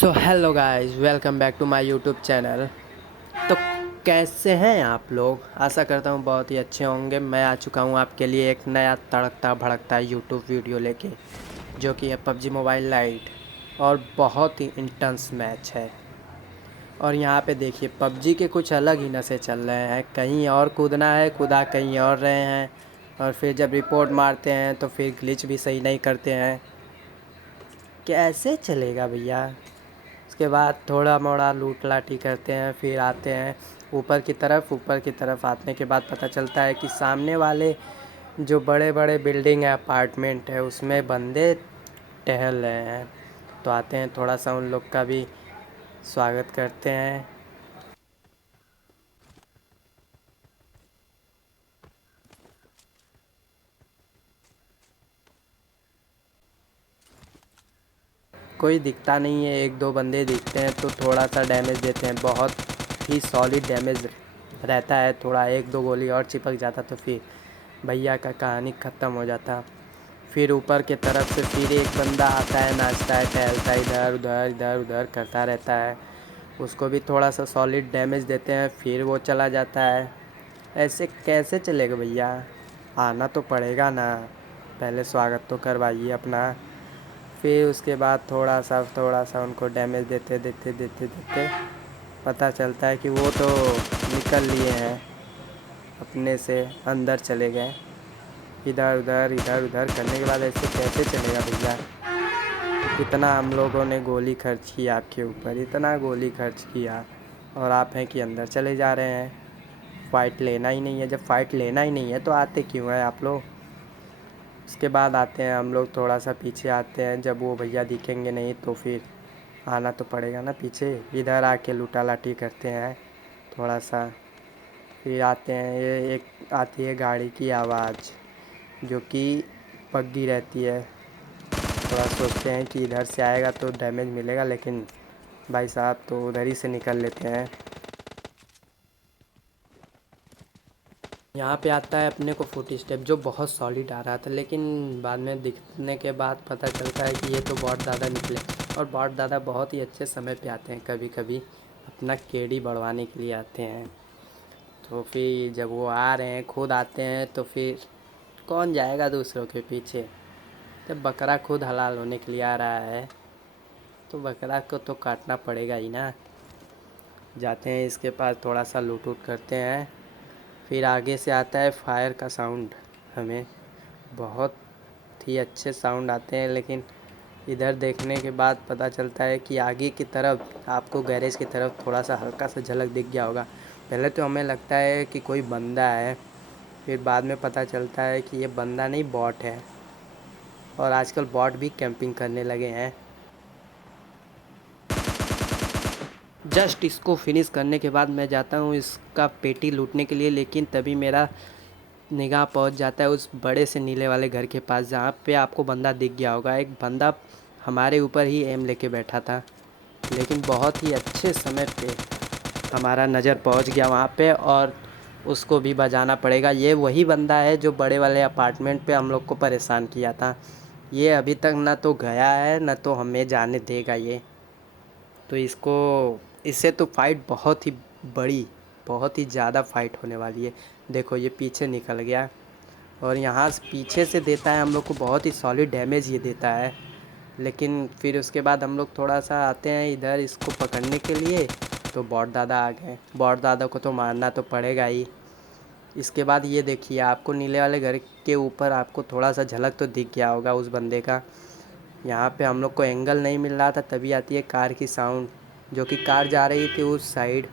So hello guys, welcome back to my YouTube channel. तो कैसे हैं आप लोग? आशा करता हूँ बहुत ही अच्छे होंगे। मैं आ चुका हूँ आपके लिए एक नया तड़कता भड़कता यूट्यूब वीडियो लेके, जो कि है पबजी मोबाइल लाइट और बहुत ही इंटेंस मैच है। और यहाँ पे देखिए पबजी के कुछ अलग ही नशे चल रहे हैं। कहीं और कूदना है, कूदा कहीं और रहे हैं, और फिर जब रिपोर्ट मारते हैं तो फिर ग्लिच भी सही नहीं करते हैं। कैसे चलेगा भैया? उसके बाद थोड़ा मोड़ा लूट लाटी करते हैं, फिर आते हैं ऊपर की तरफ आने के बाद पता चलता है कि सामने वाले जो बड़े बड़े बिल्डिंग है, अपार्टमेंट है, उसमें बंदे टहल रहे हैं। तो आते हैं, थोड़ा सा उन लोग का भी स्वागत करते हैं। कोई दिखता नहीं है, एक दो बंदे दिखते हैं तो थोड़ा सा डैमेज देते हैं। बहुत ही सॉलिड डैमेज रहता है। थोड़ा एक दो गोली और चिपक जाता तो फिर भैया का कहानी ख़त्म हो जाता। फिर ऊपर के तरफ से फिर एक बंदा आता है, नाचता है, टहलता है, इधर उधर करता रहता है। उसको भी थोड़ा सा सॉलिड डैमेज देते हैं, फिर वो चला जाता है। ऐसे कैसे चलेगा भैया? आना तो पड़ेगा ना। पहले स्वागत तो करवाइए अपना। फिर उसके बाद थोड़ा सा उनको डैमेज देते देते देते देते पता चलता है कि वो तो निकल लिए हैं, अपने से अंदर चले गए। इधर उधर करने के बाद ऐसे कैसे चलेगा भैया? इतना हम लोगों ने गोली खर्च किया आपके ऊपर, इतना गोली खर्च किया, और आप हैं कि अंदर चले जा रहे हैं। फ़ाइट लेना ही नहीं है। जब फ़ाइट लेना ही नहीं है तो आते क्यों हैं आप लोग? उसके बाद आते हैं हम लोग, थोड़ा सा पीछे आते हैं। जब वो भैया दिखेंगे नहीं तो फिर आना तो पड़ेगा ना पीछे। इधर आके लूटा लाटी करते हैं थोड़ा सा। फिर आते हैं, ये एक आती है गाड़ी की आवाज़ जो कि पग्गी रहती है। थोड़ा सोचते हैं कि इधर से आएगा तो डैमेज मिलेगा, लेकिन भाई साहब तो उधर ही से निकल लेते हैं। यहाँ पे आता है अपने को फुट स्टेप, जो बहुत सॉलिड आ रहा था, लेकिन बाद में दिखने के बाद पता चलता है कि ये तो बहुत ज़्यादा निकले। और बहुत ज़्यादा बहुत ही अच्छे समय पे आते हैं, कभी कभी अपना केडी बढ़वाने के लिए आते हैं। तो फिर जब वो आ रहे हैं, खुद आते हैं, तो फिर कौन जाएगा दूसरों के पीछे? जब बकरा खुद हलाल होने के लिए आ रहा है तो बकरा को तो काटना पड़ेगा ही ना। जाते हैं इसके पास, थोड़ा सा लूट वूट करते हैं। फिर आगे से आता है फायर का साउंड। हमें बहुत ही अच्छे साउंड आते हैं, लेकिन इधर देखने के बाद पता चलता है कि आगे की तरफ आपको गैरेज की तरफ थोड़ा सा हल्का सा झलक दिख गया होगा। पहले तो हमें लगता है कि कोई बंदा है, फिर बाद में पता चलता है कि ये बंदा नहीं, बॉट है। और आजकल बॉट भी कैंपिंग करने लगे हैं। जस्ट इसको फिनिश करने के बाद मैं जाता हूँ इसका पेटी लूटने के लिए, लेकिन तभी मेरा निगाह पहुँच जाता है उस बड़े से नीले वाले घर के पास, जहाँ पे आपको बंदा दिख गया होगा। एक बंदा हमारे ऊपर ही एम लेके बैठा था, लेकिन बहुत ही अच्छे समय पे हमारा नज़र पहुँच गया वहाँ पे, और उसको भी बजाना पड़ेगा। ये वही बंदा है जो बड़े वाले अपार्टमेंट पे हम लोग को परेशान किया था। ये अभी तक ना तो गया है, ना तो हमें जाने देगा ये। तो इससे तो फ़ाइट बहुत ही बड़ी, बहुत ही ज़्यादा फ़ाइट होने वाली है। देखो ये पीछे निकल गया, और यहाँ से पीछे से देता है हम लोग को बहुत ही सॉलिड डैमेज ये देता है। लेकिन फिर उसके बाद हम लोग थोड़ा सा आते हैं इधर इसको पकड़ने के लिए, तो बॉट दादा आ गए। बॉट दादा को तो मारना तो पड़ेगा ही। इसके बाद ये देखिए, आपको नीले वाले घर के ऊपर आपको थोड़ा सा झलक तो दिख गया होगा उस बंदे का। यहाँ पे हम लोग को एंगल नहीं मिल रहा था, तभी आती है कार की साउंड, जो कि कार जा रही थी उस साइड।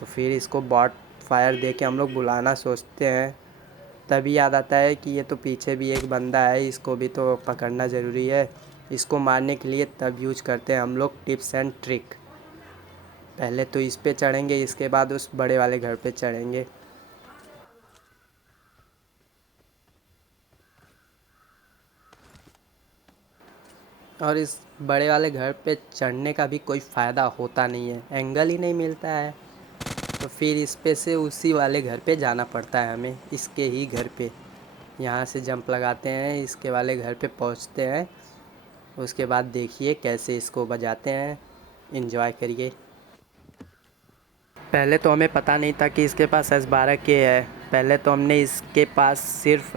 तो फिर इसको बॉट फायर दे के हम लोग बुलाना सोचते हैं, तभी याद आता है कि ये तो पीछे भी एक बंदा है, इसको भी तो पकड़ना ज़रूरी है। इसको मारने के लिए तब यूज करते हैं हम लोग टिप्स एंड ट्रिक। पहले तो इस पे चढ़ेंगे, इसके बाद उस बड़े वाले घर पे चढ़ेंगे। और इस बड़े वाले घर पे चढ़ने का भी कोई फ़ायदा होता नहीं है, एंगल ही नहीं मिलता है। तो फिर इस पे से उसी वाले घर पे जाना पड़ता है हमें, इसके ही घर पे। यहाँ से जंप लगाते हैं, इसके वाले घर पे पहुँचते हैं। उसके बाद देखिए कैसे इसको बजाते हैं। एंजॉय करिए। पहले तो हमें पता नहीं था कि इसके पास S12K है। पहले तो हमने इसके पास सिर्फ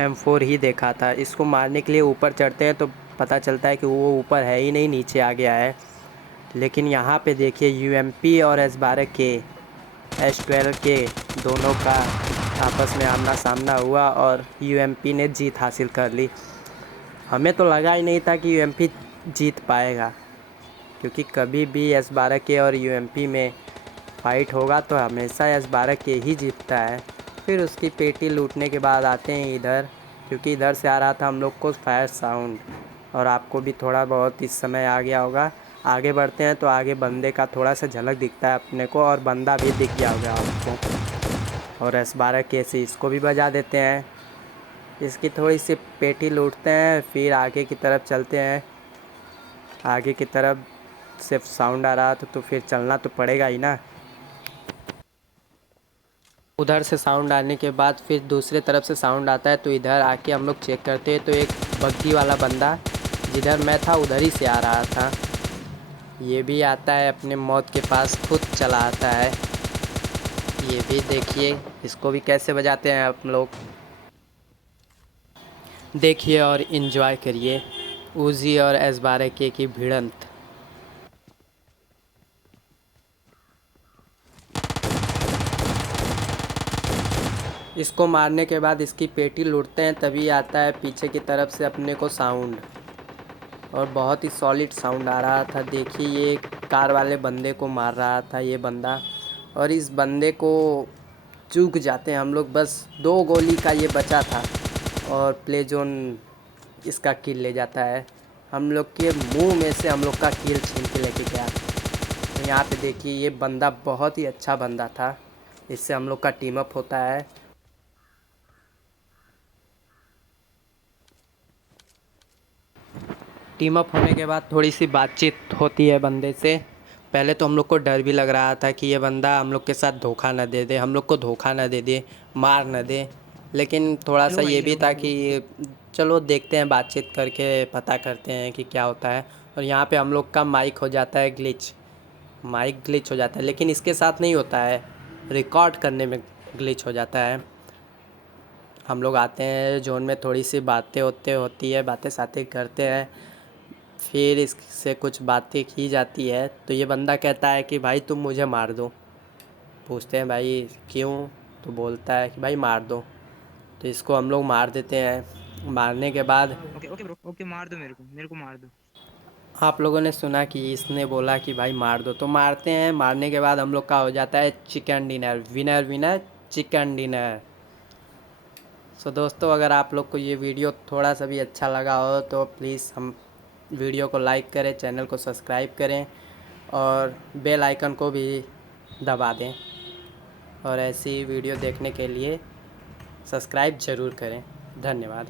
M4 ही देखा था। इसको मारने के लिए ऊपर चढ़ते हैं तो पता चलता है कि वो ऊपर है ही नहीं, नीचे आ गया है। लेकिन यहाँ पे देखिए UMP और S12K S12K दोनों का आपस में आमना सामना हुआ और UMP ने जीत हासिल कर ली। हमें तो लगा ही नहीं था कि UMP जीत पाएगा, क्योंकि कभी भी S12K और UMP में फाइट होगा तो हमेशा S12K ही जीतता है। फिर उसकी पेटी लूटने के बाद आते हैं इधर, क्योंकि इधर से आ रहा था हम लोग को फायर साउंड, और आपको भी थोड़ा बहुत इस समय आ गया होगा। आगे बढ़ते हैं तो आगे बंदे का थोड़ा सा झलक दिखता है अपने को, और बंदा भी दिख गया होगा आपको। और S12K से इसको भी बजा देते हैं। इसकी थोड़ी सी पेटी लूटते हैं, फिर आगे की तरफ चलते हैं। आगे की तरफ सिर्फ साउंड आ रहा था तो फिर चलना तो पड़ेगा ही ना। उधर से साउंड आने के बाद फिर दूसरे तरफ से साउंड आता है, तो इधर आके हम लोग चेक करते हैं तो एक बग्गी वाला बंदा जिधर मैं था उधर ही से आ रहा था। ये भी आता है अपने मौत के पास, खुद चला आता है। ये भी देखिए, इसको भी कैसे बजाते हैं आप लोग, देखिए और इन्जॉय करिए उजी और S12K की भिड़ंत। इसको मारने के बाद इसकी पेटी लूटते हैं, तभी आता है पीछे की तरफ से अपने को साउंड, और बहुत ही सॉलिड साउंड आ रहा था। देखिए ये कार वाले बंदे को मार रहा था ये बंदा, और इस बंदे को चूक जाते हैं हम लोग। बस 2 गोली का ये बचा था और प्ले जोन इसका किल ले जाता है। हम लोग के मुंह में से हम लोग का किल छीन के लेके गया। तो यहाँ पे देखिए ये बंदा बहुत ही अच्छा बंदा था, इससे हम लोग का टीम अप होता है। टीम अप होने के बाद थोड़ी सी बातचीत होती है बंदे से। पहले तो हम लोग को डर भी लग रहा था कि ये बंदा हम लोग के साथ धोखा ना दे दे, हम लोग को धोखा ना दे दे, मार ना दे। लेकिन थोड़ा सा ये भी था कि चलो देखते हैं, बातचीत करके पता करते हैं कि क्या होता है। और यहाँ पे हम लोग का माइक हो जाता है ग्लिच, माइक ग्लिच हो जाता है, लेकिन इसके साथ नहीं होता है, रिकॉर्ड करने में ग्लिच हो जाता है। हम लोग आते हैं जोन में, थोड़ी सी बातें होती है, बातें सातें करते हैं। फिर इससे कुछ बातें की जाती है तो ये बंदा कहता है कि भाई तुम मुझे मार दो। पूछते हैं भाई क्यों, तो बोलता है कि भाई मार दो। तो इसको हम लोग मार देते हैं। मारने के बाद ओके ओके ब्रो, ओके मार दो, मेरे को मार दो। आप लोगों ने सुना कि इसने बोला कि भाई मार दो, तो मारते हैं। मारने के बाद हम लोग का हो जाता है chicken dinner, winner winner chicken dinner. So दोस्तों, अगर आप लोग को ये वीडियो थोड़ा सा भी अच्छा लगा हो तो प्लीज़ हम वीडियो को लाइक करें, चैनल को सब्सक्राइब करें और बेल आइकन को भी दबा दें। और ऐसी वीडियो देखने के लिए सब्सक्राइब ज़रूर करें। धन्यवाद।